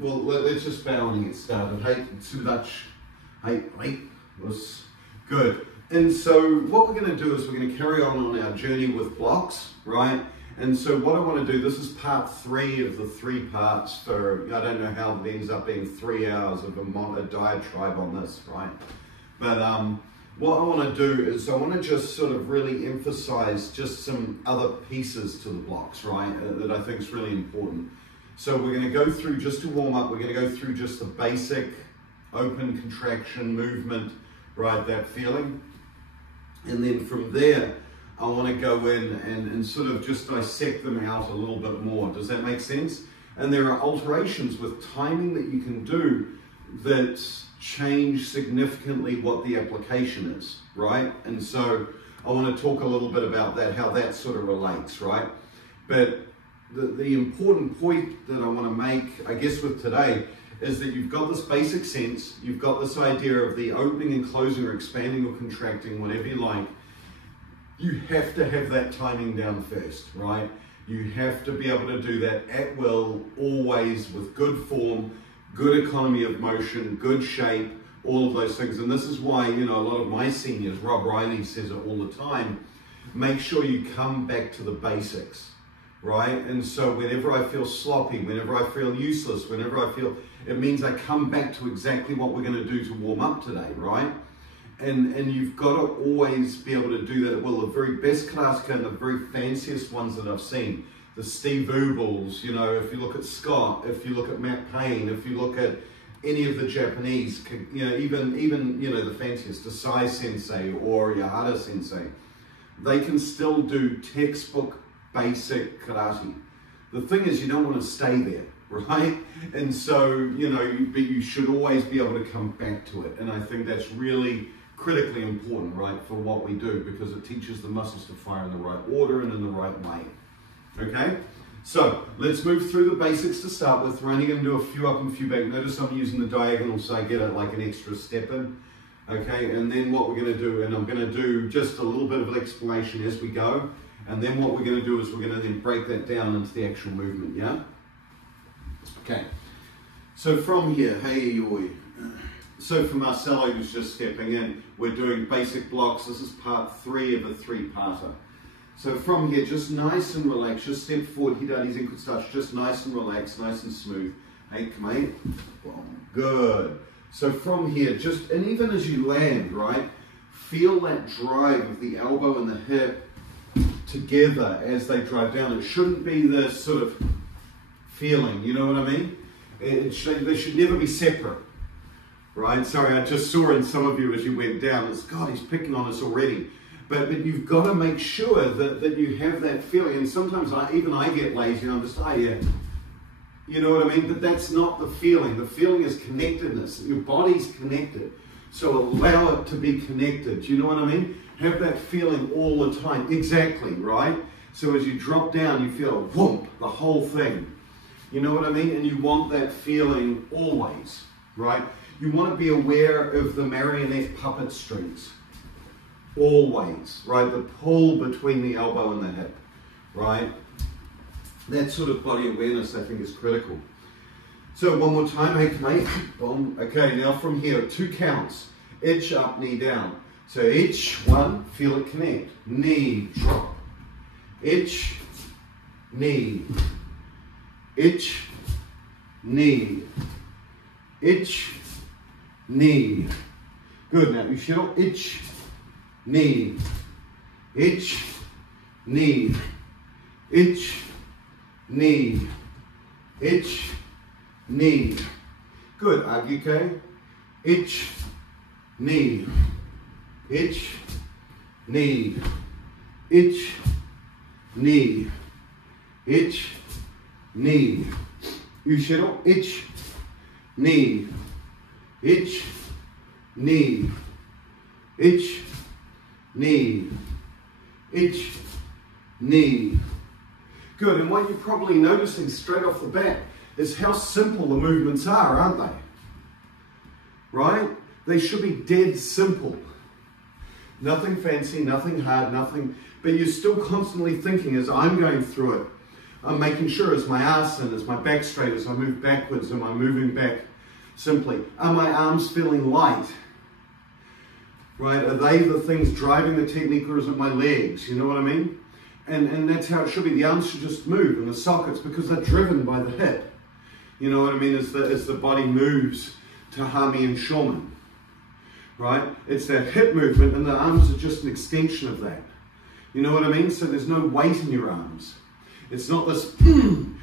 well, let's just bow and get started. Hey, too much. Hey, was good. And so what we're going to do is we're going to carry on our journey with blocks, right? And so what I want to do, this is part 3 of the 3 parts for, I don't know how it ends up being 3 hours of a diatribe on this, right? But what I want to do is I want to just sort of really emphasize just some other pieces to the blocks, right? That I think is really important. So we're going to go through, just to warm up, we're going to go through just the basic open contraction movement, right? That feeling. And then from there, I want to go in and sort of just dissect them out a little bit more. Does that make sense? And there are alterations with timing that you can do that change significantly what the application is, right? And so I want to talk a little bit about that, how that sort of relates, right? But the important point that I want to make, I guess, with today is that you've got this basic sense, you've got this idea of the opening and closing or expanding or contracting, whatever you like. You have to have that timing down first, right? You have to be able to do that at will, always with good form, good economy of motion, good shape, all of those things. And this is why, you know, a lot of my seniors, Rob Riley says it all the time, make sure you come back to the basics, right? And so whenever I feel sloppy, whenever I feel useless, whenever I feel, it means I come back to exactly what we're going to do to warm up today, right? And you've got to always be able to do that. Well, the very best class and the very fanciest ones that I've seen, the Steve Ubels, you know, if you look at Scott, if you look at Matt Payne, if you look at any of the Japanese, you know, even you know, the fanciest, Asai Sensei or Yahara Sensei, they can still do textbook basic karate. The thing is, you don't want to stay there, right? And so, you know, but you should always be able to come back to it. And I think that's really critically important, right, for what we do, because it teaches the muscles to fire in the right order and in the right way. Okay, so let's move through the basics to start with. We're only going to do a few up and a few back. Notice I'm using the diagonal so I get it like an extra step in. Okay, and then what we're going to do, and I'm going to do just a little bit of an explanation as we go, and then what we're going to do is we're going to then break that down into the actual movement, yeah? Okay, so from here, hey, yoy. So for Marcelo, who's just stepping in, we're doing basic blocks. This is part 3 of a 3-parter. So from here, just nice and relaxed, just step forward, hidari zen kutsudachi, just nice and relaxed, nice and smooth. Hey, come on. Good. So from here, just, and even as you land, right, feel that drive of the elbow and the hip together as they drive down. It shouldn't be this sort of feeling, you know what I mean? They should never be separate. Right? Sorry, I just saw in some of you as you went down, it's, God, he's picking on us already. But you've got to make sure that you have that feeling. And sometimes even I get lazy and I'm just, oh yeah. You know what I mean? But that's not the feeling. The feeling is connectedness. Your body's connected. So allow it to be connected. Do you know what I mean? Have that feeling all the time. Exactly, right? So as you drop down, you feel, whoop, the whole thing. You know what I mean? And you want that feeling always, right? You want to be aware of the marionette puppet strings, always, right? The pull between the elbow and the hip, right? That sort of body awareness, I think, is critical. So one more time, hey, mate, boom. Okay, now from here, 2 counts. Itch up, knee down. So itch, 1, feel it connect. Knee, drop. Itch, knee. Itch, knee. Itch, knee. Good. Now, ushiro, itch, knee. Itch, knee. Itch, knee. Itch, knee. Good. Agike. Itch, knee. Itch, knee. Itch, knee. Itch, knee. Ushiro, itch, knee. Itch, knee, itch, knee, itch, knee. Good, and what you're probably noticing straight off the bat is how simple the movements are, aren't they? Right? They should be dead simple. Nothing fancy, nothing hard, nothing, but you're still constantly thinking as I'm going through it, I'm making sure, is my arse in, is my back straight, as I move backwards, am I moving back simply? Are my arms feeling light? Right, are they the things driving the technique, or is it my legs? You know what I mean? And that's how it should be. The arms should just move in the sockets because they're driven by the hip. You know what I mean? As the body moves to Hami and Shoman. Right? It's that hip movement, and the arms are just an extension of that. You know what I mean? So there's no weight in your arms. It's not this,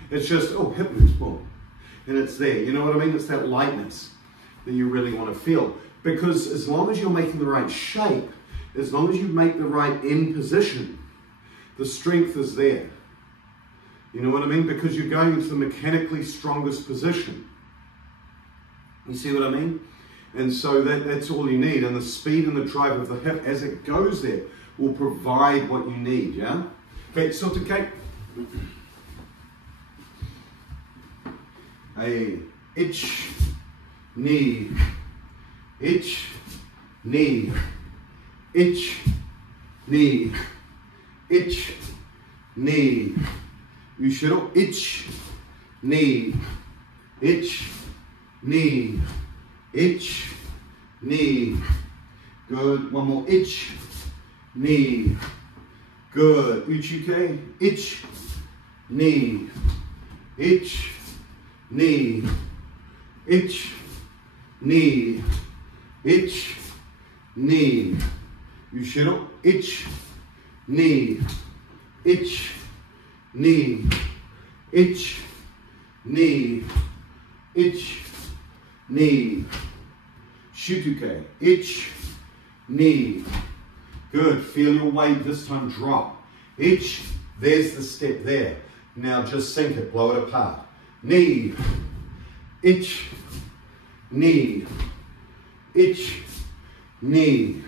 it's just, oh, hip moves, boom. And it's there. You know what I mean? It's that lightness that you really want to feel. Because as long as you're making the right shape, as long as you make the right end position, the strength is there. You know what I mean? Because you're going into the mechanically strongest position. You see what I mean? And so that's all you need. And the speed and the drive of the hip as it goes there will provide what you need, yeah? Okay, so to Kate. Hey, itch, knee, itch, knee, itch, knee, itch, knee. Ushiro, itch, knee, itch, knee, itch, knee. Good. One more. Itch, knee. Good. Uchike, itch, knee, itch, knee, itch, knee, itch, knee. Ushiro, itch, knee, itch, knee, itch, knee, itch, knee. Shutuke, itch, knee. Good. Feel your weight this time drop. Itch, there's the step there. Now just sink it, blow it apart. Knee, itch, knee, itch, knee.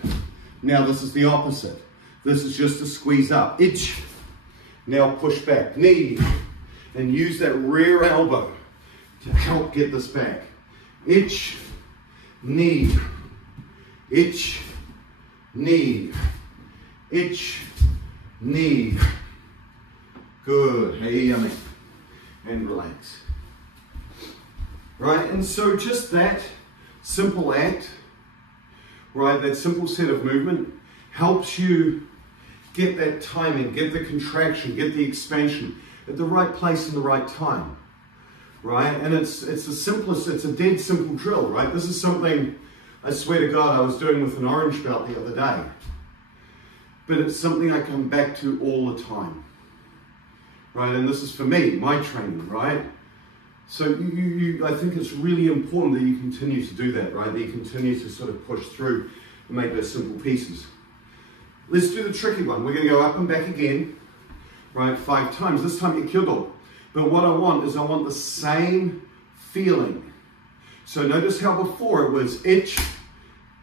Now this is the opposite. This is just a squeeze up. Itch. Now push back. Knee. And use that rear elbow to help get this back. Itch, knee, itch, knee, itch, knee. Good. Hey, yummy. And relax. Right, and so just that simple act, right, that simple set of movement helps you get that timing, get the contraction, get the expansion at the right place in the right time, right? And it's the simplest, it's a dead simple drill, right? This is something, I swear to God, I was doing with an orange belt the other day. But it's something I come back to all the time, right? And this is for me, my training, right? So I think it's really important that you continue to do that, right? That you continue to sort of push through and make those simple pieces. Let's do the tricky one. We're going to go up and back again, right, 5 times. This time ikyodo. But what I want is I want the same feeling. So notice how before it was itch,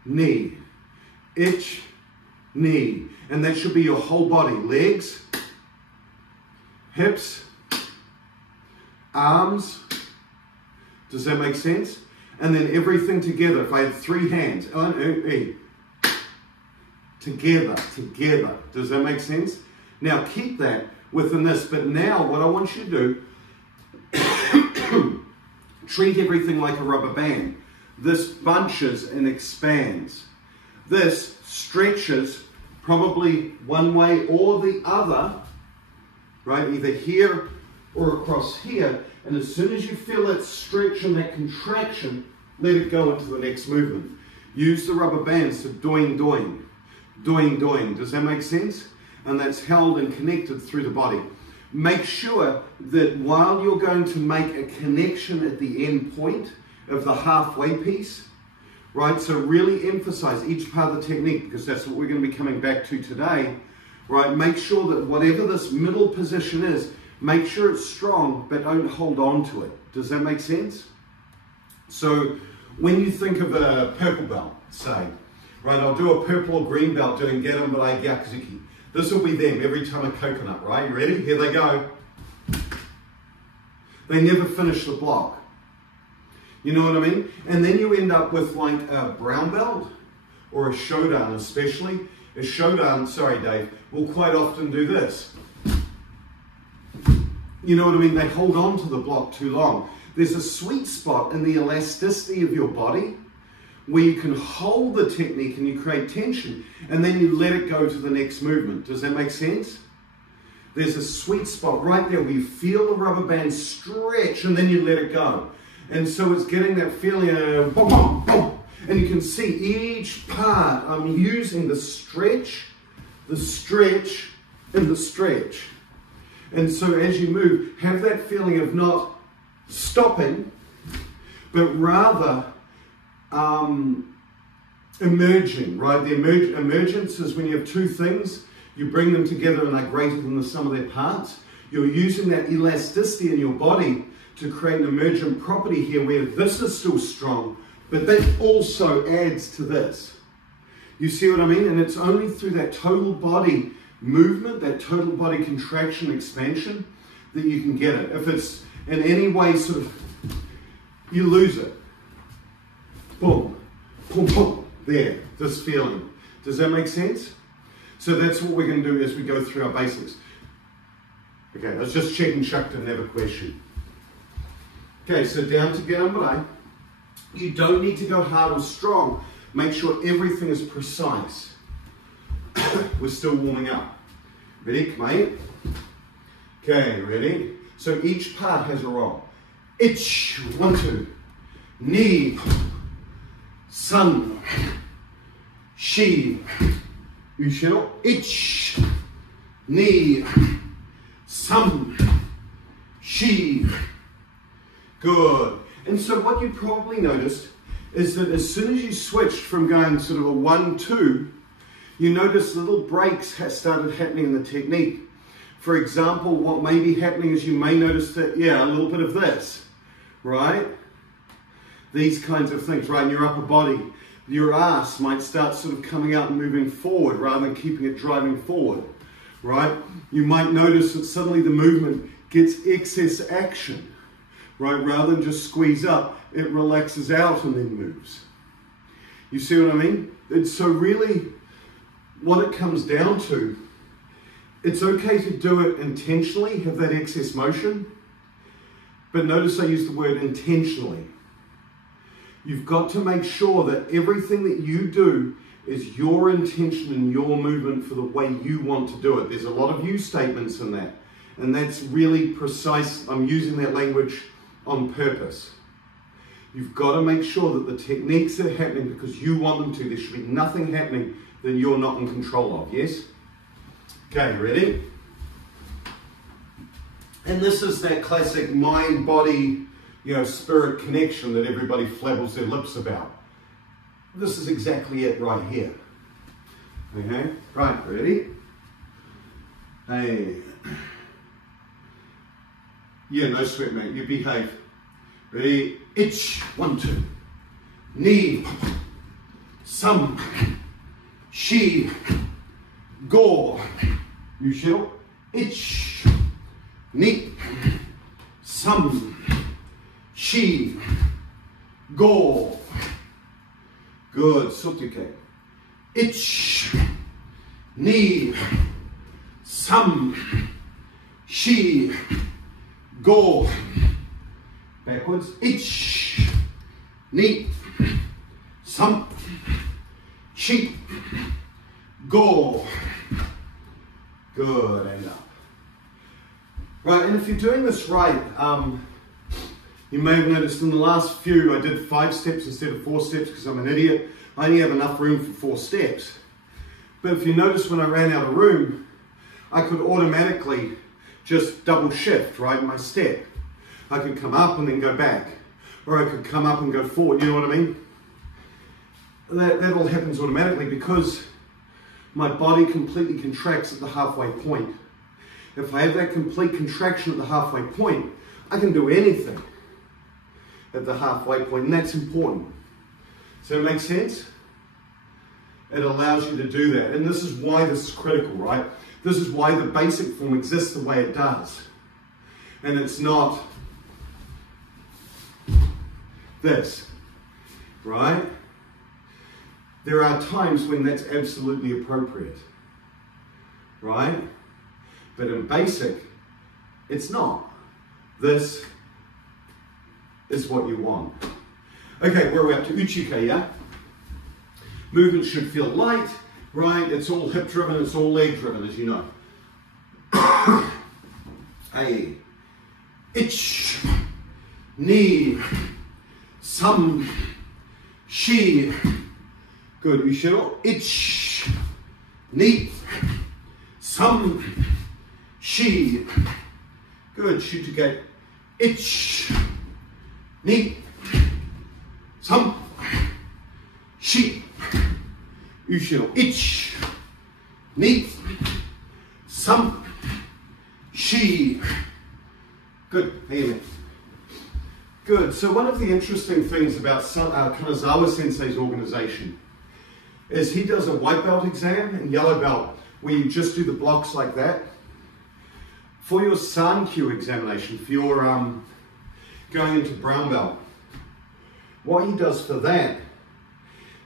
knee, itch, knee. And that should be your whole body. Legs, hips, arms. Does that make sense? And then everything together. If I had 3 hands, together. Does that make sense? Now keep that within this, but now what I want you to do, treat everything like a rubber band. This bunches and expands. This stretches probably one way or the other, right? Either here or across here. And as soon as you feel that stretch and that contraction, let it go into the next movement. Use the rubber bands to doing, doing. Doing, doing. Does that make sense? And that's held and connected through the body. Make sure that while you're going to make a connection at the end point of the halfway piece, right? So really emphasize each part of the technique, because that's what we're going to be coming back to today, right? Make sure that whatever this middle position is, make sure it's strong, but don't hold on to it. Does that make sense? So when you think of a purple belt, say, right, I'll do a purple or green belt doing Gerambarai Gyakuzuki. This will be them every time a coconut, right? You ready? Here they go. They never finish the block. You know what I mean? And then you end up with like a brown belt or a shodan especially. A shodan, sorry Dave, will quite often do this. you know what I mean, they hold on to the block too long. There's a sweet spot in the elasticity of your body where you can hold the technique and you create tension, and then you let it go to the next movement. Does that make sense? There's a sweet spot right there where you feel the rubber band stretch and then you let it go. And so it's getting that feeling of boom, boom, boom. And you can see each part, I'm using the stretch, and the stretch. And so as you move, have that feeling of not stopping, but rather emerging, right? The emergence is when you have two things, you bring them together and they're greater than the sum of their parts. You're using that elasticity in your body to create an emergent property here where this is still strong, but that also adds to this. You see what I mean? And it's only through that total body movement, that total body contraction, expansion, that you can get it. If it's in any way sort of, you lose it. Boom, boom, boom, there, this feeling. Does that make sense? So that's what we're going to do as we go through our basics. Okay, I was just checking Chuck didn't have a question. Okay, so down to get number 8. You don't need to go hard or strong. Make sure everything is precise. We're still warming up. Ready? Come on. Okay, ready? So each part has a role. Ich, 1, 2. Ni, san, shi. You shall. Ich, ni, san, shi. Good. And so what you probably noticed is that as soon as you switched from going sort of a 1, 2, you notice little breaks started happening in the technique. For example, what may be happening is you may notice that, yeah, a little bit of this, right? These kinds of things, right? In your upper body, your ass might start sort of coming out and moving forward rather than keeping it driving forward, right? You might notice that suddenly the movement gets excess action, right? Rather than just squeeze up, it relaxes out and then moves. You see what I mean? It's so really what it comes down to, it's okay to do it intentionally, have that excess motion, but notice I use the word intentionally. You've got to make sure that everything that you do is your intention and your movement for the way you want to do it. There's a lot of you statements in that, and that's really precise. I'm using that language on purpose. You've got to make sure that the techniques are happening because you want them to. There should be nothing happening that you're not in control of, yes? Okay, ready? And this is that classic mind-body, spirit connection that everybody flabbles their lips about. This is exactly it right here. Okay, right, ready? Hey. Yeah, no sweat, mate, you behave. Ready? Ich, 1, 2. Ni, sam, shi, go. You shall. Ich, ni, sam, shi, go. Good. Sutuke. Ich, ni, sam, shi, go. Backwards. Ich, ni, sam, shi, go. Good, and up. Right, and if you're doing this right, you may have noticed in the last few I did 5 steps instead of 4 steps because I'm an idiot. I only have enough room for 4 steps. But if you notice when I ran out of room, I could automatically just double shift, right, my step. I could come up and then go back, or I could come up and go forward, you know what I mean? That all happens automatically because my body completely contracts at the halfway point. If I have that complete contraction at the halfway point, I can do anything at the halfway point, and that's important. Does that make sense? It allows you to do that, and this is why this is critical, right? This is why the basic form exists the way it does. And it's not this, right? There are times when that's absolutely appropriate, right? But in basic, It's not. This is what you want. Okay, where are we up to? Uchuke, yeah? Movement should feel light, right? It's all hip driven, it's all leg driven, as you know. A, ich, ni, sam, shi. Good, ushiro. Ich, ni, sam, shi. Good, shutuke. Ich, ni, sam, shi. Ushiro. Ich, ni, sam, shi. Good, amen. Good, so one of the interesting things about Kanazawa Sensei's organization is he does a white belt exam and yellow belt where you just do the blocks like that. For your Sankyu examination, for your going into brown belt, what he does for that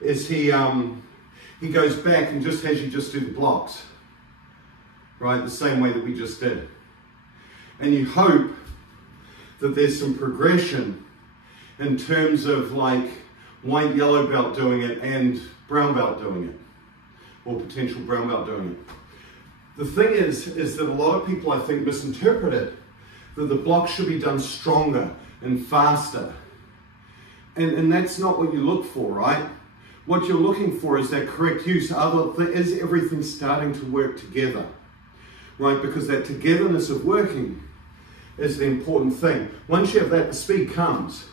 is he goes back and just has you just do the blocks, right, the same way that we just did. And you hope that there's some progression in terms of like white, yellow belt doing it and brown belt doing it, or potential brown belt doing it. The thing is that a lot of people, I think, misinterpret it, that the block should be done stronger and faster. And that's not what you look for, right? What you're looking for is that correct use. Is everything starting to work together, right? Because that togetherness of working is the important thing. Once you have that, the speed comes,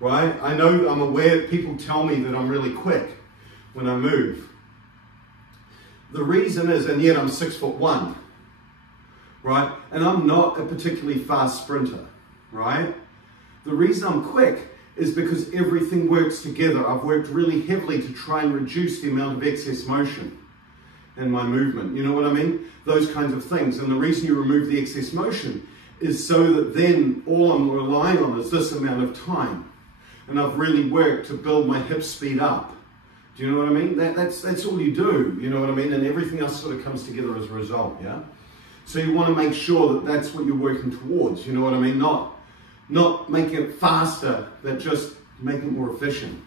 right? I'm aware people tell me that I'm really quick when I move. The reason is, and yet I'm 6'1", right? And I'm not a particularly fast sprinter, right? The reason I'm quick is because everything works together. I've worked really heavily to try and reduce the amount of excess motion in my movement. You know what I mean? Those kinds of things. And the reason you remove the excess motion is so that then all I'm relying on is this amount of time. And I've really worked to build my hip speed up. Do you know what I mean? That's all you do, you know what I mean? And everything else sort of comes together as a result, yeah? So you want to make sure that that's what you're working towards, you know what I mean? Not making it faster, but just making it more efficient.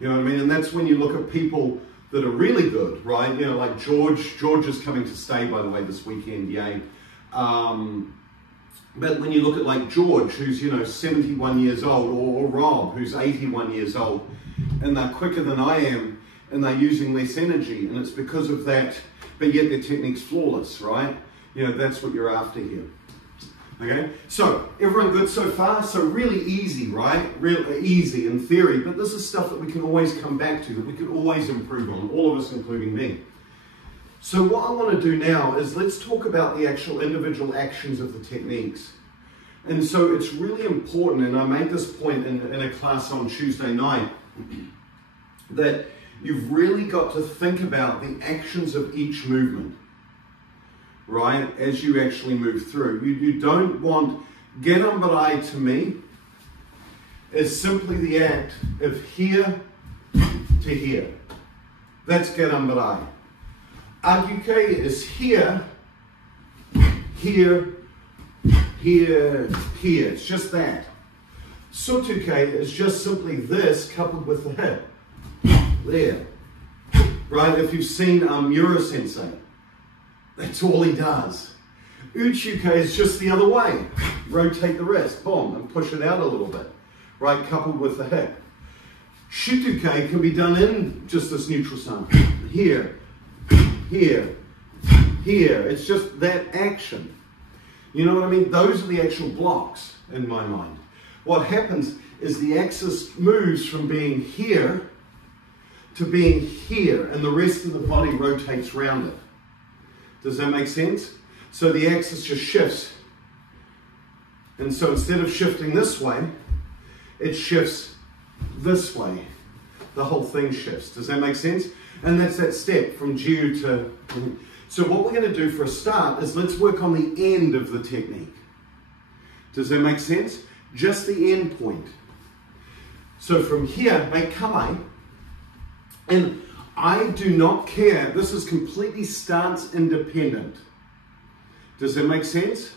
You know what I mean? And that's when you look at people that are really good, right? You know, like George. George is coming to stay, by the way, this weekend, yay. But when you look at like George, who's, you know, 71 years old, or Rob, who's 81 years old, and they're quicker than I am, and they're using less energy, and it's because of that, but yet their technique's flawless, right? You know, that's what you're after here. Okay, so everyone good so far? So really easy, right? Really easy in theory, but this is stuff that we can always come back to, that we can always improve on, all of us, including me. So what I want to do now is let's talk about the actual individual actions of the techniques. And so it's really important, and I made this point in a class on Tuesday night, that you've really got to think about the actions of each movement, right, as you actually move through. You don't want, Gerambarai to me is simply the act of here to here. That's Gerambarai. Agyuke is here, here, here, here. It's just that. Sotuke is just simply this coupled with the hip. There. Right? If you've seen Mura Sensei, that's all he does. Uchuke is just the other way. Rotate the wrist, boom, and push it out a little bit. Right? Coupled with the hip. Shutuke can be done in just this neutral sound. Here, here, here. It's just that action. You know what I mean? Those are the actual blocks in my mind. What happens is the axis moves from being here to being here, and the rest of the body rotates around it. Does that make sense? So the axis just shifts. And so instead of shifting this way, it shifts this way. The whole thing shifts. Does that make sense? And that's that step from Jiu to... So what we're going to do for a start is let's work on the end of the technique. Does that make sense? Just the end point. So from here, make kame. And I do not care. This is completely stance independent. Does that make sense?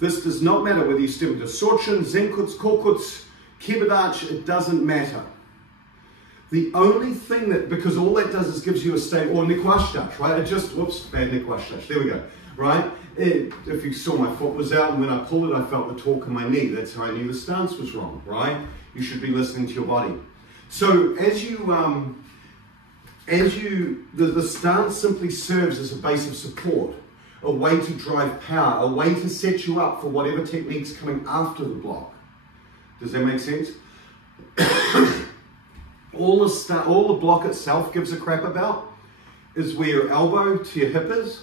This does not matter whether you step into Swanson, Zenkuts, Korkuts, Kibadach, it doesn't matter. The only thing that, because all that does is gives you a state, or Nikwashtach, right? It just, whoops, bad Nikwashtach, there we go, right? If you saw my foot was out, and when I pulled it, I felt the torque in my knee. That's how I knew the stance was wrong, right? You should be listening to your body. So the stance simply serves as a base of support, a way to drive power, a way to set you up for whatever technique's coming after the block. Does that make sense? All the block itself gives a crap about is where your elbow to your hip is.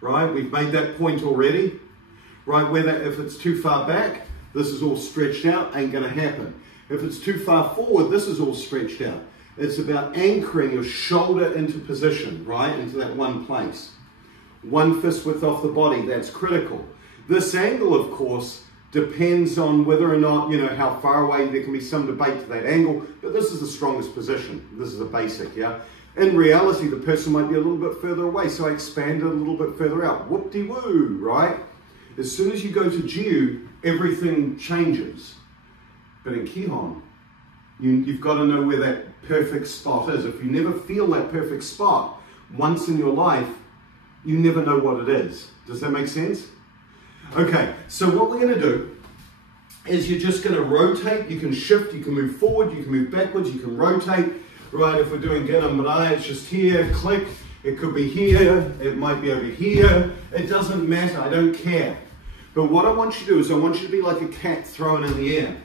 Right, we've made that point already. Right, whether if it's too far back, this is all stretched out, ain't gonna happen. If it's too far forward, this is all stretched out. It's about anchoring your shoulder into position, right, into that one place. 1 fist width off the body, that's critical. This angle, of course, depends on whether or not, you know, how far away. There can be some debate to that angle, but this is the strongest position. This is a basic, yeah? In reality, the person might be a little bit further away, so I expand it a little bit further out. Whoop-de-woo, right? As soon as you go to Jiu, everything changes. But in Kihon, you've got to know where that perfect spot is. If you never feel that perfect spot once in your life, you never know what it is. Does that make sense? Okay, so what we're going to do is you're just going to rotate. You can shift, you can move forward, you can move backwards, you can rotate. Right, if we're doing Ganam Marai, it's just here, click. It could be here, it might be over here. It doesn't matter, I don't care. But what I want you to do is I want you to be like a cat thrown in the air.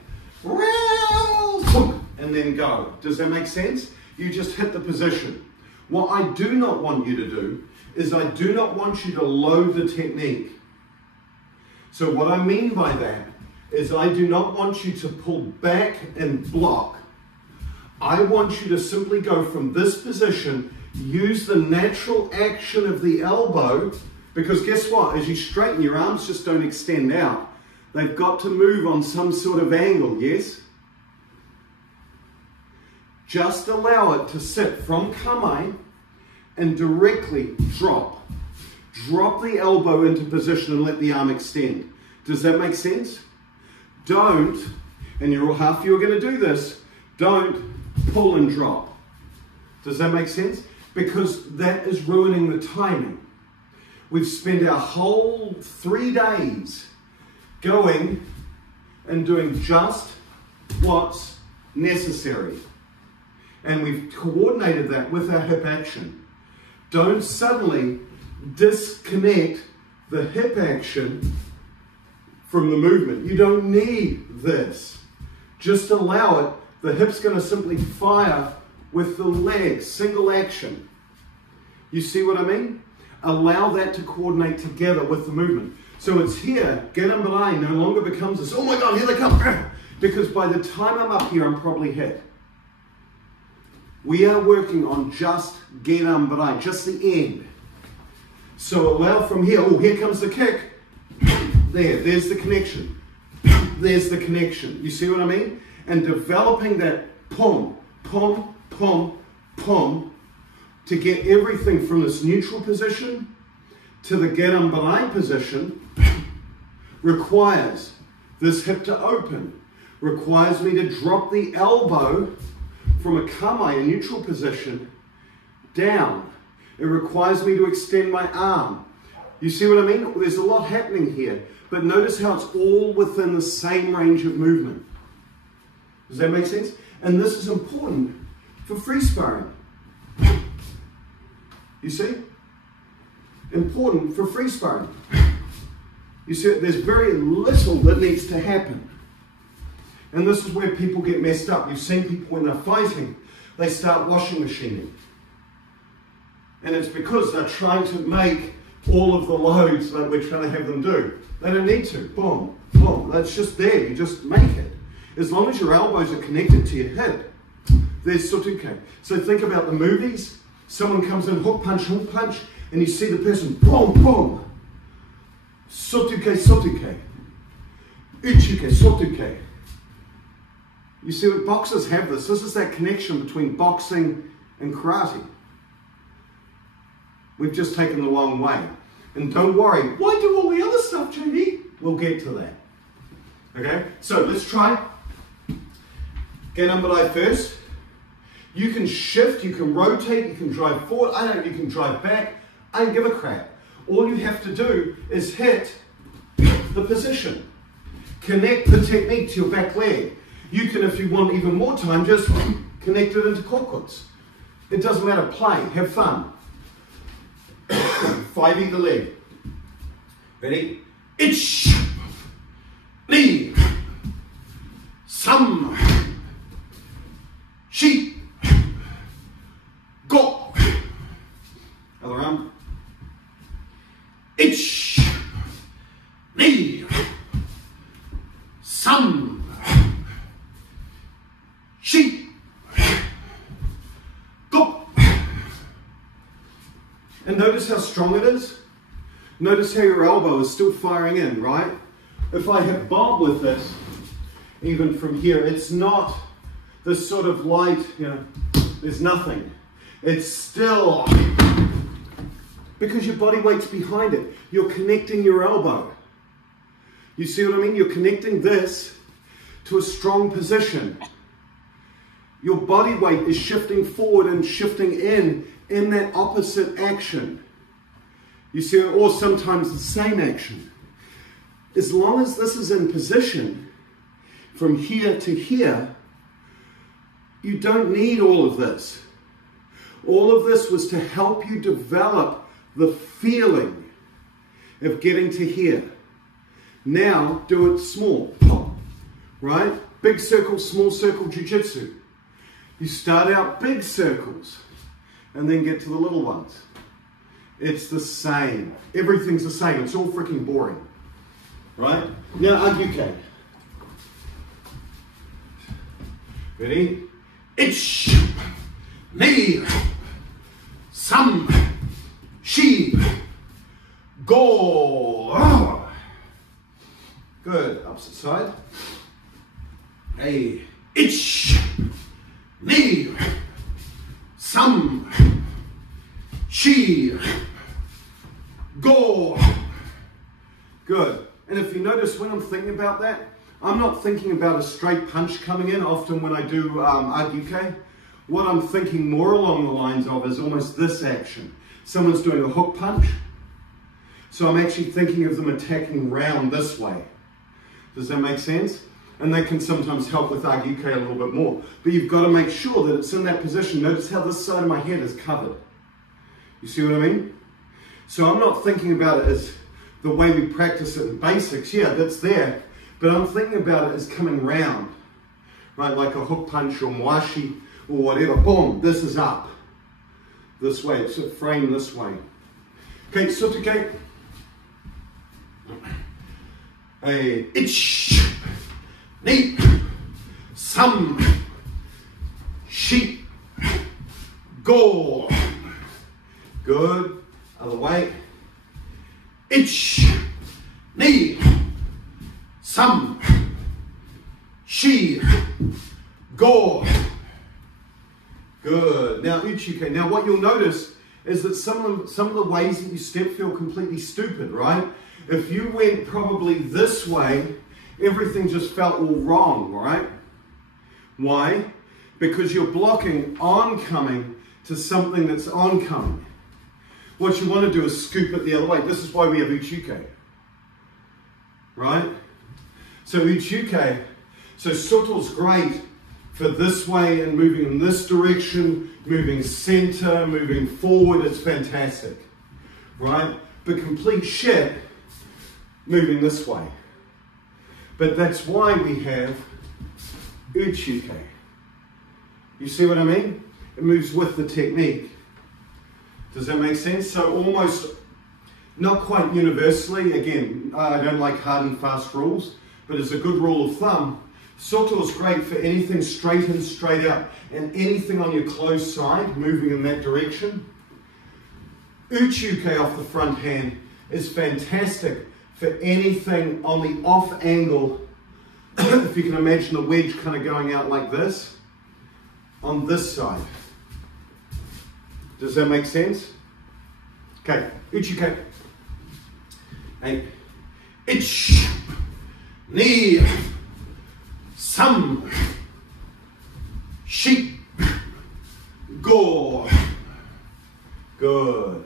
And then go. Does that make sense? You just hit the position. What I do not want you to do is I do not want you to load the technique. So what I mean by that is I do not want you to pull back and block. I want you to simply go from this position, use the natural action of the elbow, because guess what? As you straighten, your arms just don't extend out. They've got to move on some sort of angle, yes? Just allow it to sit from kamae and directly drop. Drop the elbow into position and let the arm extend. Does that make sense? Don't, and half you are going to do this, don't pull and drop. Does that make sense? Because that is ruining the timing. We've spent our whole 3 days going and doing just what's necessary. And we've coordinated that with our hip action. Don't suddenly disconnect the hip action from the movement. You don't need this. Just allow it. The hip's going to simply fire with the legs, single action. You see what I mean? Allow that to coordinate together with the movement. So it's here, Ganam Barai no longer becomes this, oh my God, here they come. Because by the time I'm up here, I'm probably hit. We are working on just Ganam Barai, just the end. So allow from here, oh, here comes the kick. There's the connection. There's the connection. You see what I mean? And developing that pom, pom, pom, pom, to get everything from this neutral position to the Ganam Barai position requires this hip to open, requires me to drop the elbow from a kamae, a neutral position, down. It requires me to extend my arm. You see what I mean? There's a lot happening here, but notice how it's all within the same range of movement. Does that make sense? And this is important for free sparring. You see? Important for free sparring. You see, there's very little that needs to happen. And this is where people get messed up. You've seen people when they're fighting, they start washing machining. And it's because they're trying to make all of the loads that we're trying to have them do. They don't need to. Boom, boom. That's just there. You just make it. As long as your elbows are connected to your hip, there's sotuke. So think about the movies. Someone comes in, hook punch, and you see the person, boom, boom. Sotuke, sotuke. Uchuke, sotuke. You see what boxers have this. This is that connection between boxing and karate. We've just taken the long way. And don't worry, why do all the other stuff, JD? We'll get to that. Okay, so let's try. Get under eye first. You can shift, you can rotate, you can drive forward, you can drive back. I don't give a crap. All you have to do is hit the position. Connect the technique to your back leg. You can, if you want even more time, just connect it into quad-quads. It doesn't matter, play, have fun. 5 either leg. Ready? Ich, ni, sam, shi, go. Other arm. Ich, ni, sam, shi, go. And notice how strong it is. Notice how your elbow is still firing in, right? If I have bob with this, even from here, it's not this sort of light, there's nothing. It's still, because your body weight's behind it. You're connecting your elbow. You see what I mean? You're connecting this to a strong position. Your body weight is shifting forward and shifting in that opposite action. You see, or sometimes the same action. As long as this is in position, from here to here, you don't need all of this. All of this was to help you develop the feeling of getting to here. Now, do it small, right? Big circle, small circle, jiu-jitsu. You start out big circles and then get to the little ones. It's the same. Everything's the same. It's all freaking boring. Right? Now, UK. Ready? Ich, ni, sam, shi, go. Oh. Good. Opposite side. Hey. Ich, ni, sam, shi, go. Good. And if you notice when I'm thinking about that, I'm not thinking about a straight punch coming in often when I do RUK. What I'm thinking more along the lines of is almost this action. Someone's doing a hook punch. So I'm actually thinking of them attacking round this way. Does that make sense? And that can sometimes help with RUK a little bit more. But you've got to make sure that it's in that position. Notice how this side of my head is covered. You see what I mean? So I'm not thinking about it as the way we practice it in basics. Yeah, that's there. But I'm thinking about it as coming round. Right, like a hook punch or mwashi or whatever. Boom, this is up. This way, it's a frame this way. Okay, sotuke. Ich, ni, sam, shi, go. Good. Other way. Ich, ni, sam, shi, go. Good. Now uchuke. Now what you'll notice is that some of the ways that you step feel completely stupid, right? If you went probably this way, everything just felt all wrong, right? Why? Because you're blocking oncoming to something that's oncoming. What you want to do is scoop it the other way. This is why we have uchuke. Right? So uchuke, so soto's great for this way and moving in this direction, moving center, moving forward, it's fantastic. Right? But complete shit, moving this way. But that's why we have uchuke. You see what I mean? It moves with the technique. Does that make sense? So almost, not quite universally, again, I don't like hard and fast rules, but as a good rule of thumb, soto is great for anything straight in, straight out, and anything on your closed side, moving in that direction. Uchuke off the front hand is fantastic for anything on the off angle, if you can imagine the wedge kind of going out like this, on this side. Does that make sense? Okay, uchuke. Hey. Ich, ni, sam, shi, go. Good.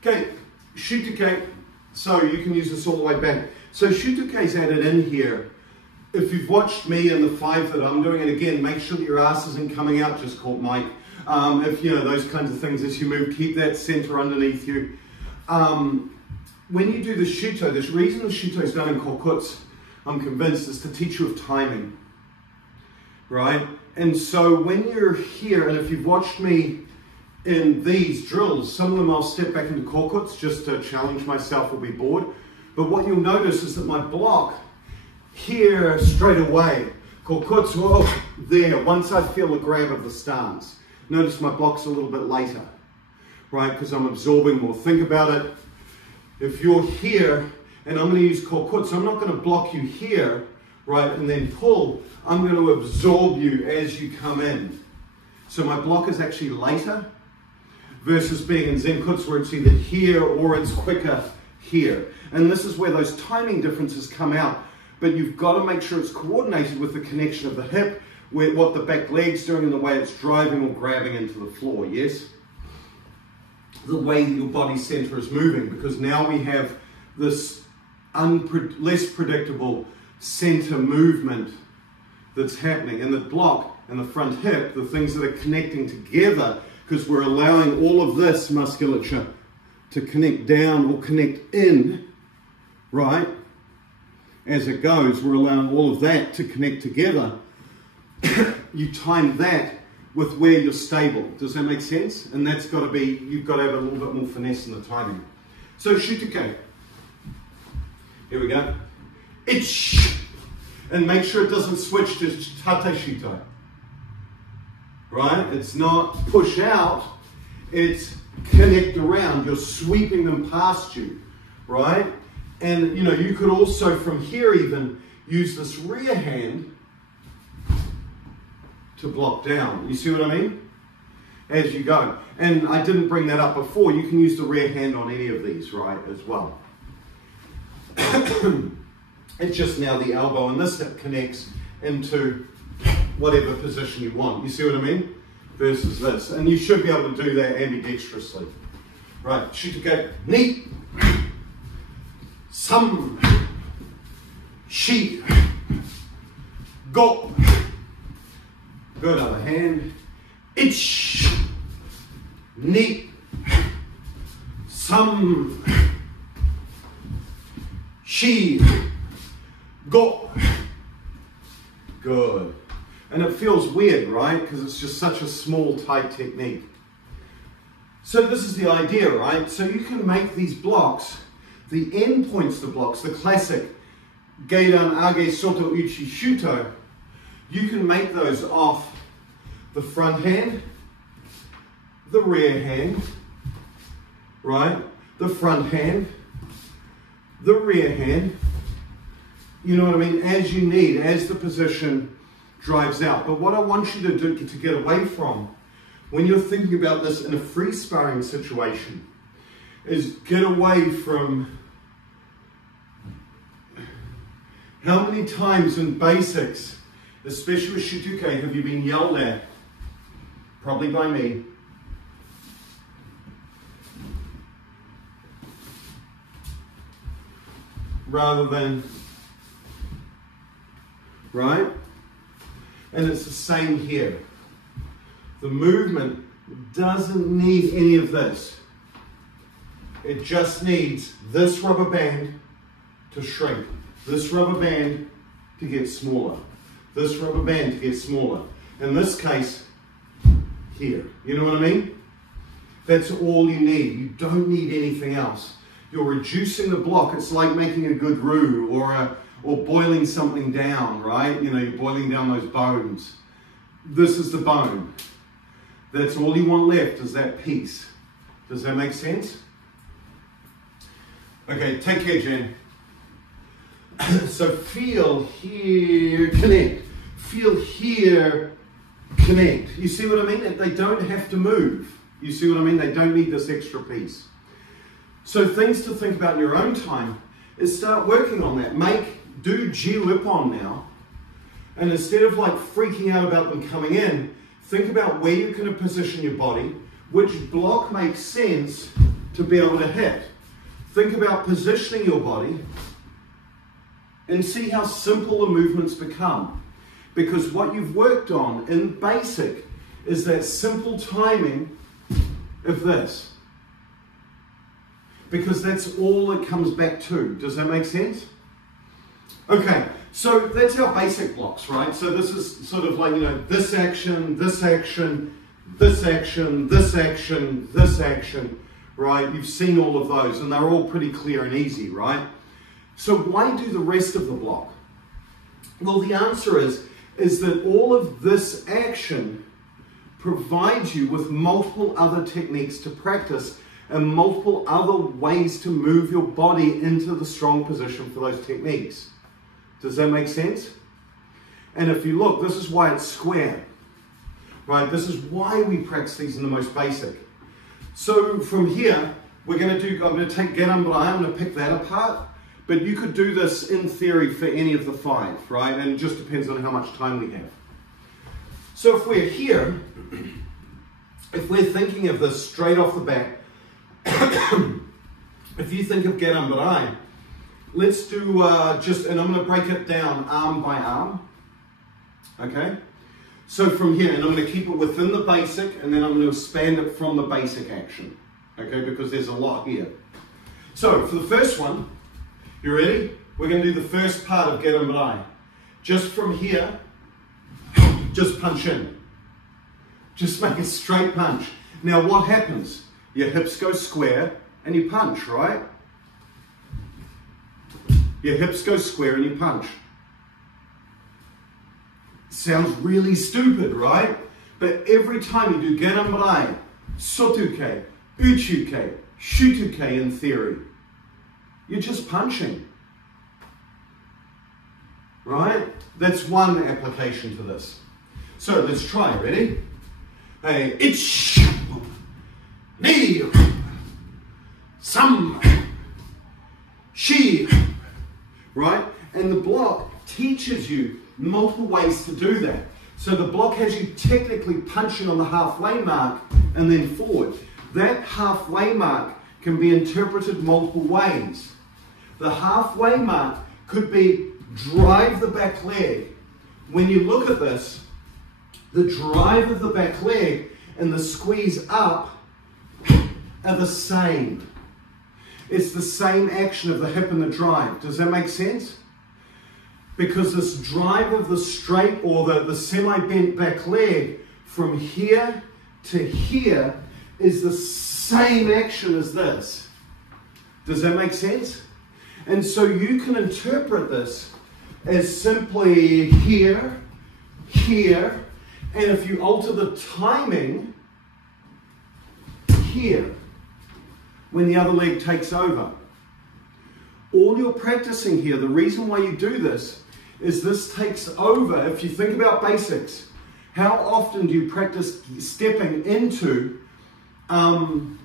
Okay, shutoke. So you can use this all the way back. So shutoke is added in here. If you've watched me and the 5 that I'm doing, and again, make sure that your ass isn't coming out, just called Mike. If you know, those kinds of things as you move, keep that center underneath you. When you do the shuto, the reason the shuto is done in kokuts, I'm convinced, is to teach you of timing, right? And so when you're here, and if you've watched me in these drills, some of them I'll step back into kokuts just to challenge myself or be bored. But what you'll notice is that my block here straight away, kokuts, oh, there, once I feel the grab of the stance. Notice my block's a little bit later, right? Because I'm absorbing more. Think about it. If you're here, and I'm going to use kokuts, I'm not going to block you here, right, and then pull. I'm going to absorb you as you come in. So my block is actually later versus being in Zenkuts where it's either here or it's quicker here. And this is where those timing differences come out. But you've got to make sure it's coordinated with the connection of the hip, with what the back leg's doing and the way it's driving or grabbing into the floor, yes? The way that your body center is moving, because now we have this less predictable center movement that's happening. And the block and the front hip, the things that are connecting together, because we're allowing all of this musculature to connect down or connect in, right? As it goes, we're allowing all of that to connect together. You time that with where you're stable. Does that make sense? And that's got to be, you've got to have a little bit more finesse in the timing. So shutoke. Here we go. Ich. And make sure it doesn't switch to tate shuto. Right? It's not push out, it's connect around. You're sweeping them past you. Right? And you know, you could also from here even use this rear hand to block down. You see what I mean? As you go. And I didn't bring that up before. You can use the rear hand on any of these, right, as well. It's just now the elbow and this hip connects into whatever position you want. You see what I mean? Versus this. And you should be able to do that ambidextrously. Right, shutoke, ni, sam, shi, go. Good, other hand. Ich, ni, sam, shi, go. Good. And it feels weird, right? Because it's just such a small, tight technique. So this is the idea, right? So you can make these blocks, the end points of the blocks, the classic Geidan, Age, Soto, Uchi, Shuto, you can make those off the front hand, the rear hand, right? The front hand, the rear hand, you know what I mean? As you need, as the position drives out. But what I want you to do to get away from when you're thinking about this in a free sparring situation is get away from how many times in basics, especially with shutoke, have you been yelled at? Probably by me. Rather than, right? And it's the same here. The movement doesn't need any of this. It just needs this rubber band to shrink, this rubber band to get smaller, this rubber band to get smaller. In this case, here. You know what I mean? That's all you need. You don't need anything else. You're reducing the block. It's like making a good roux or boiling something down, right? You know, you're boiling down those bones. This is the bone. That's all you want left is that piece. Does that make sense? Okay, take care, Jen. So feel here, connect. Feel here, connect. You see what I mean? They don't have to move. You see what I mean? They don't need this extra piece. So things to think about in your own time is start working on that. Do G-Lip-On now. And instead of like freaking out about them coming in, think about where you're going to position your body, which block makes sense to be able to hit. Think about positioning your body and see how simple the movements become. Because what you've worked on in basic is that simple timing of this. Because that's all it comes back to. Does that make sense? Okay, so that's our basic blocks, right? So this is sort of like, you know, this action, this action, this action, this action, this action, right? You've seen all of those and they're all pretty clear and easy, right? So why do the rest of the block? Well, the answer is that all of this action provides you with multiple other techniques to practice and multiple other ways to move your body into the strong position for those techniques. Does that make sense? And if you look, this is why it's square, right? This is why we practice these in the most basic. So from here, I'm going to take get under eye, I'm going to pick that apart, but you could do this in theory for any of the 5, right? And it just depends on how much time we have. So if we're here, if we're thinking of this straight off the bat, if you think of get under eye, let's do and I'm going to break it down arm by arm, okay? So from here, and I'm going to keep it within the basic, and then I'm going to expand it from the basic action, okay? Because there's a lot here. So for the first one, you ready? We're going to do the first part of get under eye. Just from here, just punch in. Just make a straight punch. Now what happens? Your hips go square and you punch, right? Your hips go square and you punch. Sounds really stupid, right? But every time you do get under eye, sotuke, uchuke, shutuke in theory, you're just punching. Right? That's one application to this. So let's try, ready? Hey, ich, ni, some, she, right? And the block teaches you multiple ways to do that. So the block has you technically punching on the halfway mark and then forward. That halfway mark can be interpreted multiple ways. The halfway mark could be drive the back leg. When you look at this, the drive of the back leg and the squeeze up are the same. It's the same action of the hip and the drive. Does that make sense? Because this drive of the straight or the semi-bent back leg from here to here is the same action as this. Does that make sense? And so you can interpret this as simply here, here, and if you alter the timing, here, when the other leg takes over. All you're practicing here, the reason why you do this is this takes over. If you think about basics, how often do you practice stepping into, how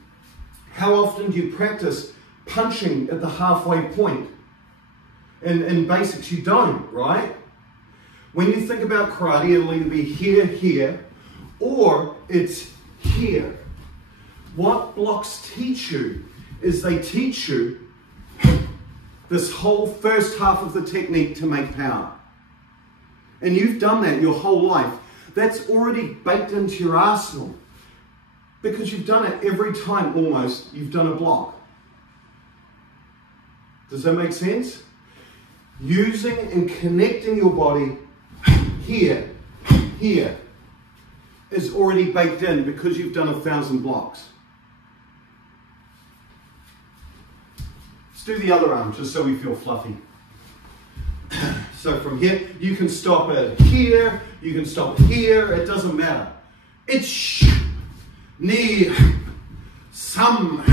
often do you practice punching at the halfway point? In basics, you don't, right? When you think about karate, it'll either be here, here, or it's here. What blocks teach you is they teach you this whole first half of the technique to make power. And you've done that your whole life. That's already baked into your arsenal because you've done it every time almost you've done a block. Does that make sense? Using and connecting your body here, here, is already baked in because you've done 1,000 blocks. Let's do the other arm just so we feel fluffy. So from here, you can stop it here, you can stop here, it doesn't matter. Ich, ni, some,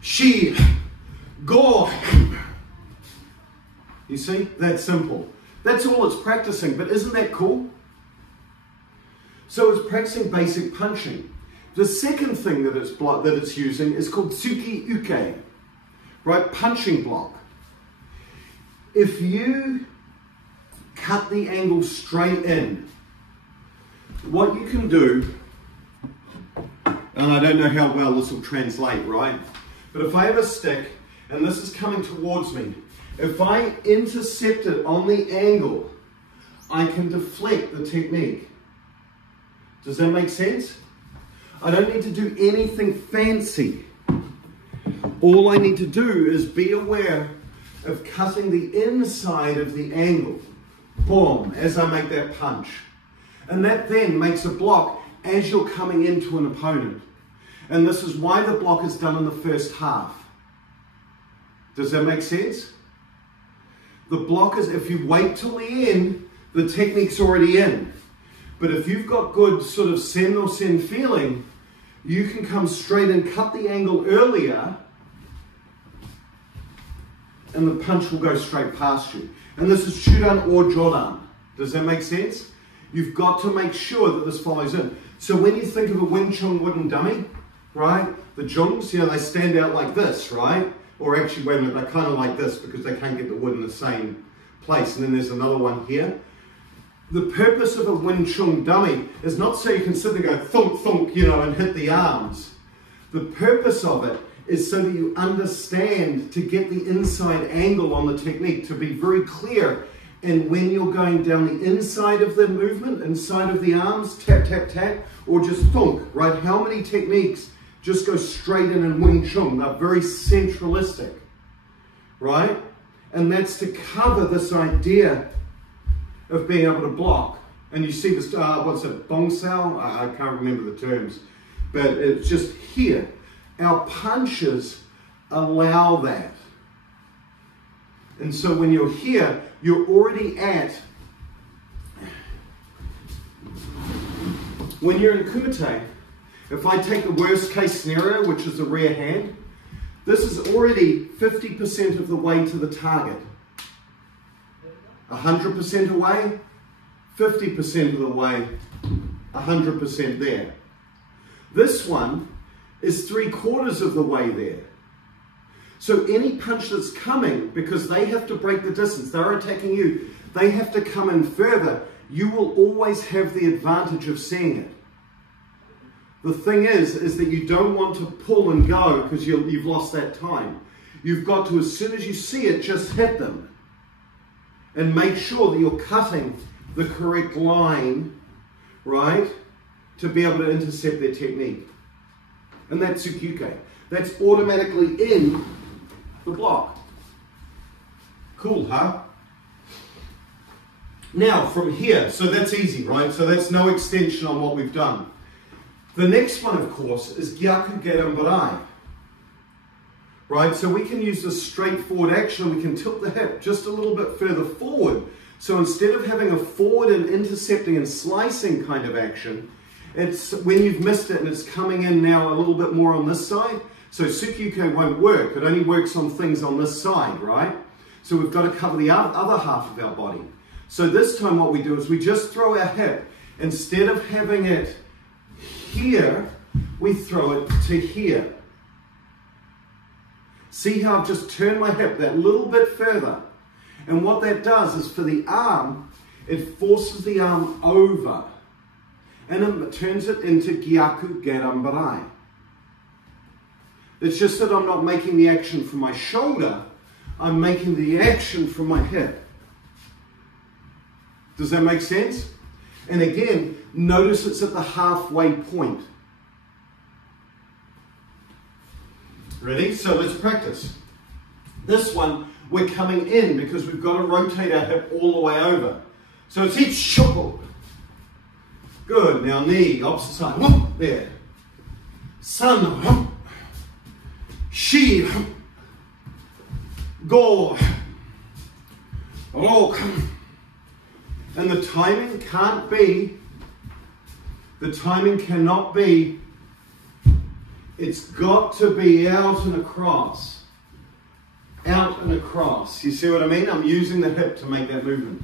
she, go. You see, that's simple. That's all it's practicing, but isn't that cool? So it's practicing basic punching. The second thing that it's using is called tsuki uke. right? Punching block. If you cut the angle straight in, what you can do, and I don't know how well this will translate, right? But if I have a stick and this is coming towards me, if I intercept it on the angle, I can deflect the technique. Does that make sense? I don't need to do anything fancy. All I need to do is be aware of cutting the inside of the angle. Boom, as I make that punch. And that then makes a block as you're coming into an opponent. And this is why the block is done in the first half. Does that make sense? The block is, if you wait till the end, the technique's already in. But if you've got good sort of sen or sen feeling, you can come straight and cut the angle earlier, and the punch will go straight past you. And this is chudan or jodan. Does that make sense? You've got to make sure that this follows in. So when you think of a Wing Chun wooden dummy, right? The jungs, you know, they stand out like this, right? Or actually, wait a minute, they're kind of like this because they can't get the wood in the same place. And then there's another one here. The purpose of a Wing Chun dummy is not so you can sit there and go thunk, thunk, you know, and hit the arms. The purpose of it is so that you understand to get the inside angle on the technique, to be very clear. And when you're going down the inside of the movement, inside of the arms, tap, tap, tap, or just thunk, right? How many techniques just go straight in Wing Chun? They're very centralistic, right? And that's to cover this idea of being able to block. And you see this, what's it, bong sao? I can't remember the terms, but it's just here. Our punches allow that. And so when you're here, you're already at, when you're in kumite, if I take the worst case scenario, which is the rear hand, this is already 50% of the way to the target. 100% away, 50% of the way, 100% there. This one is 3/4 of the way there. So any punch that's coming, because they have to break the distance, they're attacking you, they have to come in further, you will always have the advantage of seeing it. The thing is that you don't want to pull and go because you've lost that time. You've got to, as soon as you see it, just hit them. And make sure that you're cutting the correct line, right, to be able to intercept their technique. And that's tsukyuke. That's automatically in the block. Cool, huh? Now, from here, so that's easy, right? So that's no extension on what we've done. The next one, of course, is gyaku gerambarai. Right, so we can use this straightforward action. We can tilt the hip just a little bit further forward. So instead of having a forward and intercepting and slicing kind of action, it's when you've missed it and it's coming in now a little bit more on this side. So tsukyuke won't work. It only works on things on this side, right? So we've got to cover the other half of our body. So this time what we do is we just throw our hip. Instead of having it here, we throw it to here. See how I've just turned my hip that little bit further. And what that does is for the arm, it forces the arm over. And it turns it into gyaku gerambarai. It's just that I'm not making the action from my shoulder, I'm making the action from my hip. Does that make sense? And again, notice it's at the halfway point. Ready? So let's practice. This one, we're coming in because we've got to rotate our hip all the way over. So it's each shuffle. Good. Now knee, opposite side. Whoop, there. San, whoop. Shi, whoop. Go. Rock. And the timing can't be, cannot be, it's got to be out and across. Out and across. You see what I mean? I'm using the hip to make that movement.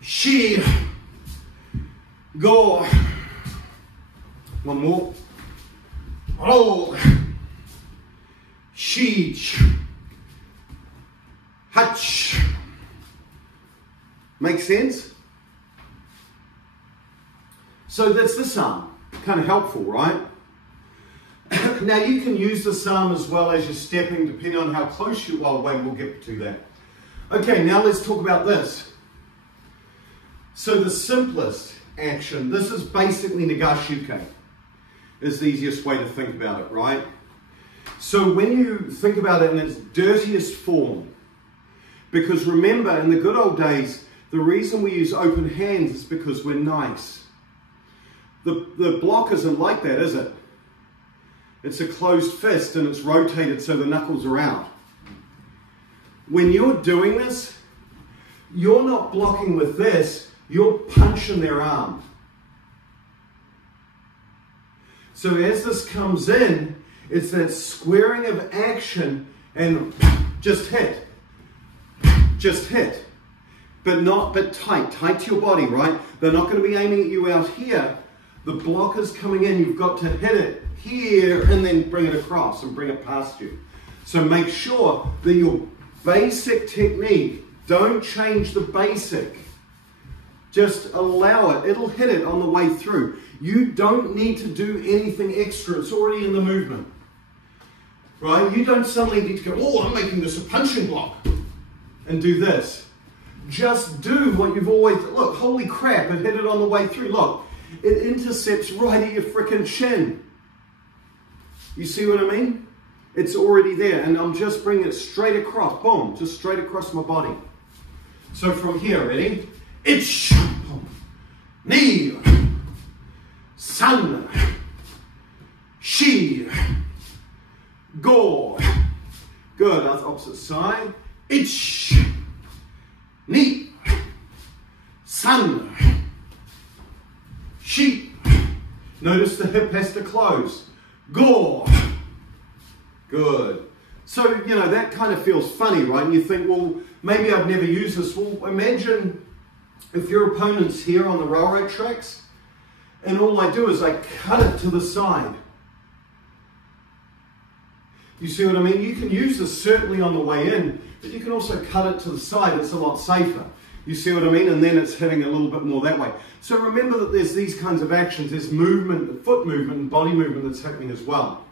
Shi, go. One more. Roll. Shi, hutch. Make sense? So that's this arm. Kind of helpful, right? Now you can use this arm as well as you're stepping, depending on how close you are. Wait, we'll get to that. Okay, now let's talk about this. So the simplest action, this is basically Nagashuke, is the easiest way to think about it, right? So when you think about it in its dirtiest form, because remember, in the good old days, the reason we use open hands is because we're nice. The block isn't like that, is it? It's a closed fist and it's rotated so the knuckles are out. When you're doing this, you're not blocking with this, you're punching their arm. So as this comes in, it's that squaring of action and just hit. Just hit. But tight to your body, right? They're not going to be aiming at you out here. The block is coming in, you've got to hit it here and then bring it across and bring it past you. So make sure that your basic technique, don't change the basic. Just allow it, it'll hit it on the way through. You don't need to do anything extra, it's already in the movement. Right? You don't suddenly need to go, oh, I'm making this a punching block and do this. Just do what you've always, look, holy crap, it hit it on the way through. Look, it intercepts right at your frickin' chin. You see what I mean? It's already there, and I'm just bringing it straight across, boom, just straight across my body. So from here, ready? Ich, ni, san, shi, go. Good, opposite side. Ich, ni, san, shi. Notice the hip has to close. Go. Good. So, you know, that kind of feels funny, right? And you think, well, maybe I've never used this. Well, imagine if your opponent's here on the railroad tracks, and all I do is I cut it to the side. You see what I mean? You can use this certainly on the way in, but you can also cut it to the side. It's a lot safer. You see what I mean? And then it's hitting a little bit more that way. So remember that there's these kinds of actions. There's movement, foot movement, and body movement that's happening as well.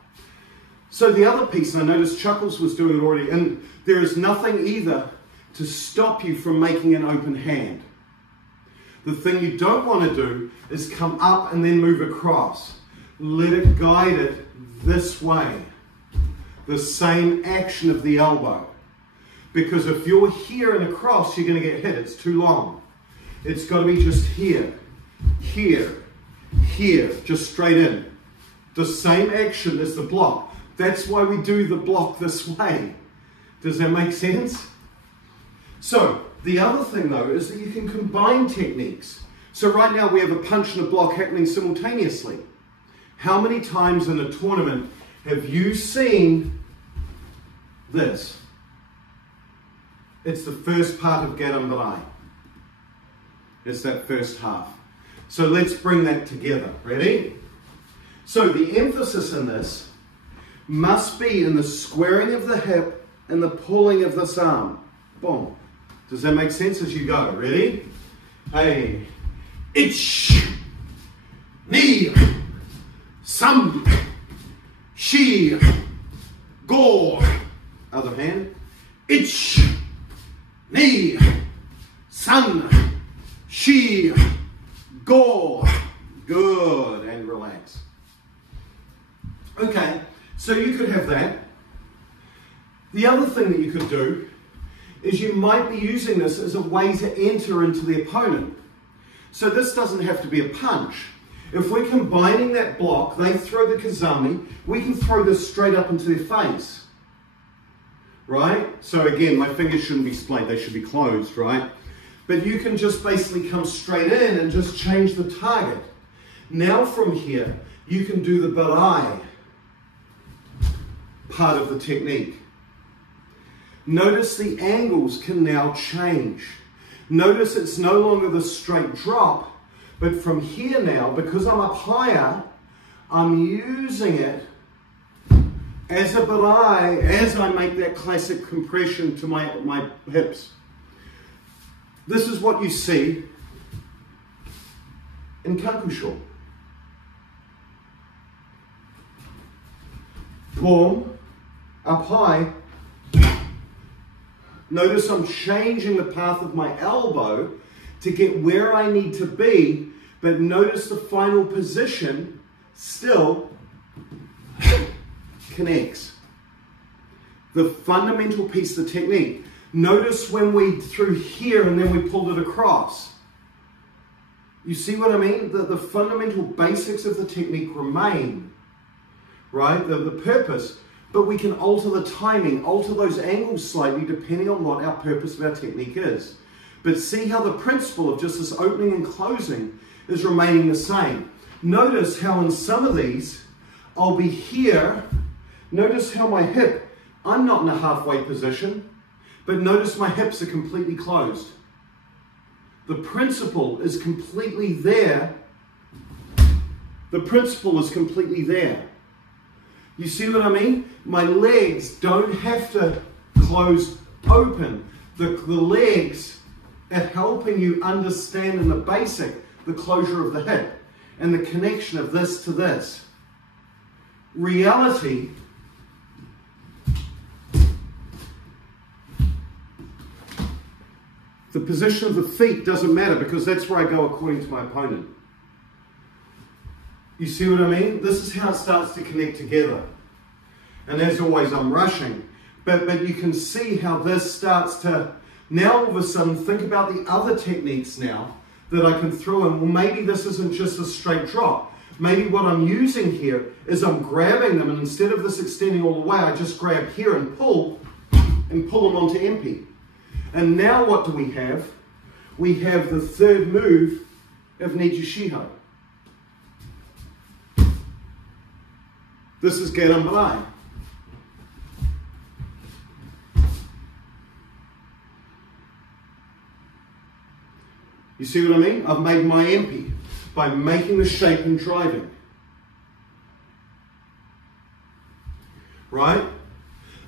So the other piece, and I noticed Chuckles was doing it already, and there is nothing either to stop you from making an open hand. The thing you don't want to do is come up and then move across. Let it guide it this way. The same action of the elbow. Because if you're here and across, you're going to get hit. It's too long. It's got to be just here, here, here, just straight in. The same action as the block. That's why we do the block this way. Does that make sense? So, the other thing though is that you can combine techniques. So right now we have a punch and a block happening simultaneously. How many times in a tournament have you seen this? It's the first part of Garambarai. It's that first half. So let's bring that together. Ready? So the emphasis in this must be in the squaring of the hip and the pulling of this arm. Boom. Does that make sense as you go? Ready? Hey. Ich. Ni. Sam. Shi. Go. Other hand. Ich. Ni. San. Shi. Go. Good. And relax. Okay. So you could have that. The other thing that you could do is you might be using this as a way to enter into the opponent. So this doesn't have to be a punch. If we're combining that block, they throw the kazami, we can throw this straight up into their face. Right? So again, my fingers shouldn't be splayed, they should be closed, right? But you can just basically come straight in and just change the target. Now from here, you can do the barai part of the technique. Notice the angles can now change. Notice it's no longer the straight drop, but from here now, because I'm up higher, I'm using it as I make that classic compression to my hips. This is what you see in Kakusho. Boom, up high. Notice I'm changing the path of my elbow to get where I need to be, but notice the final position still connects. The fundamental piece of the technique. Notice when we threw here and then we pulled it across. You see what I mean? The fundamental basics of the technique remain, right? The purpose, but we can alter the timing, alter those angles slightly depending on what our purpose of our technique is. But see how the principle of just this opening and closing is remaining the same. Notice how in some of these, I'll be here. Notice how my hip, I'm not in a halfway position, but notice my hips are completely closed. The principle is completely there. The principle is completely there. You see what I mean? My legs don't have to close open. The legs are helping you understand in the basic the closure of the hip and the connection of this to this. Reality, the position of the feet doesn't matter because that's where I go according to my opponent. You see what I mean? This is how it starts to connect together. And as always, I'm rushing. But you can see how this starts to, now all of a sudden, think about the other techniques now that I can throw in. Well, maybe this isn't just a straight drop. Maybe what I'm using here is I'm grabbing them, and instead of this extending all the way, I just grab here and pull them onto MP. And now what do we have? We have the third move of Nijishiho. This is Gerambarai. You see what I mean? I've made my MP by making the shape and driving. Right?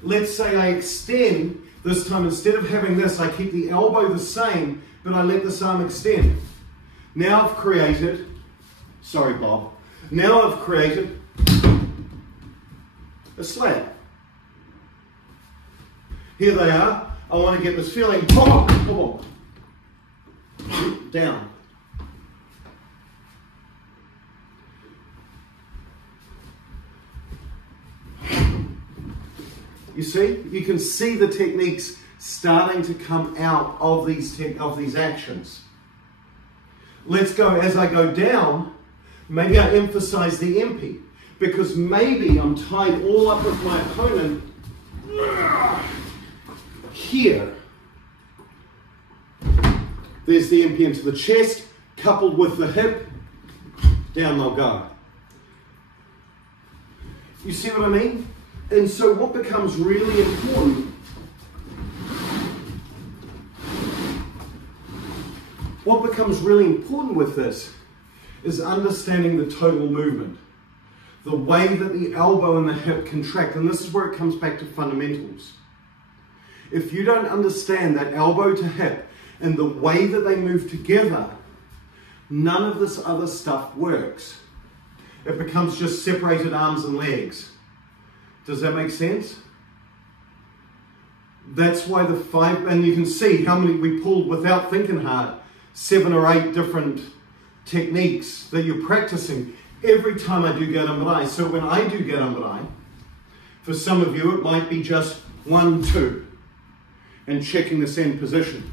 Let's say I extend. This time, instead of having this, I keep the elbow the same, but I let this arm extend. Now I've created, sorry Bob, now I've created a slab. Here they are. I want to get this feeling, down. You see, you can see the techniques starting to come out of these actions. Let's go, as I go down, maybe I emphasize the MP, because maybe I'm tied all up with my opponent here. There's the MP into the chest, coupled with the hip, down they'll go. You see what I mean? And so what becomes really important with this is understanding the total movement. The way that the elbow and the hip contract, and this is where it comes back to fundamentals. If you don't understand that elbow to hip and the way that they move together, none of this other stuff works. It becomes just separated arms and legs. Does that make sense? That's why the 5, and you can see how many we pulled without thinking hard, 7 or 8 different techniques that you're practicing every time I do Gerambarai. So when I do Gerambarai, for some of you it might be just 1, 2, and checking this end position.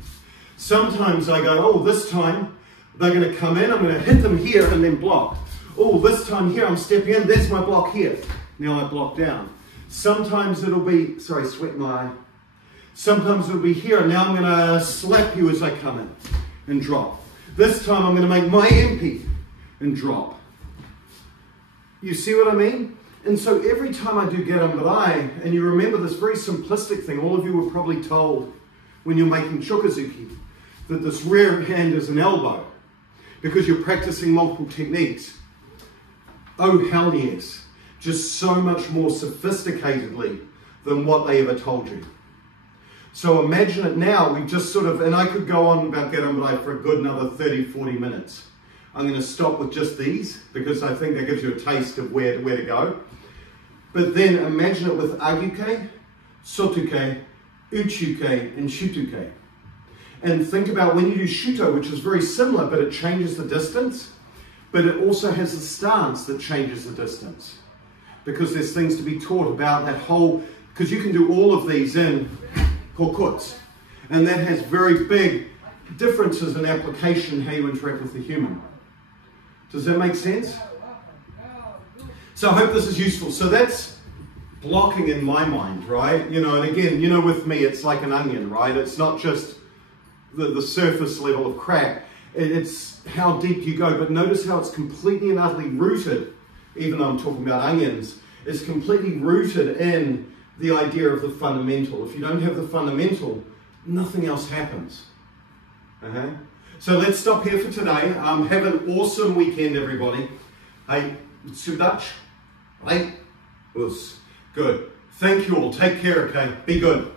Sometimes I go, oh, this time they're going to come in, I'm going to hit them here and then block. Oh, this time here I'm stepping in, there's my block here. Now I block down. Sometimes it'll be, sorry, sweat my eye. Sometimes it'll be here, and now I'm going to slap you as I come in and drop. This time I'm going to make my MP and drop. You see what I mean? And so every time I do Gerambarai, and you remember this very simplistic thing, all of you were probably told when you're making Chokazuki, that this rear hand is an elbow, because you're practicing multiple techniques. Oh, hell yes. just so much more sophisticatedly than what they ever told you. So imagine it now, we've just sort of, and I could go on about Get On But for a good another 30, 40 minutes. I'm going to stop with just these because I think that gives you a taste of where to go. But then imagine it with aguke, sotuke, uchuke, and shutuke. And think about when you do shuto, which is very similar, but it changes the distance, but it also has a stance that changes the distance. Because there's things to be taught about that whole, because you can do all of these in kokuts, and that has very big differences in application how you interact with the human. Does that make sense? So I hope this is useful. So that's blocking in my mind, right? You know, and again, you know, with me, it's like an onion, right? It's not just the surface level of crack. It's how deep you go. But notice how it's completely and utterly rooted, even though I'm talking about onions, it's completely rooted in the idea of the fundamental. If you don't have the fundamental, nothing else happens. Okay? So let's stop here for today. Have an awesome weekend, everybody. Hey, Sudach. Hey, good. Thank you all. Take care, okay? Be good.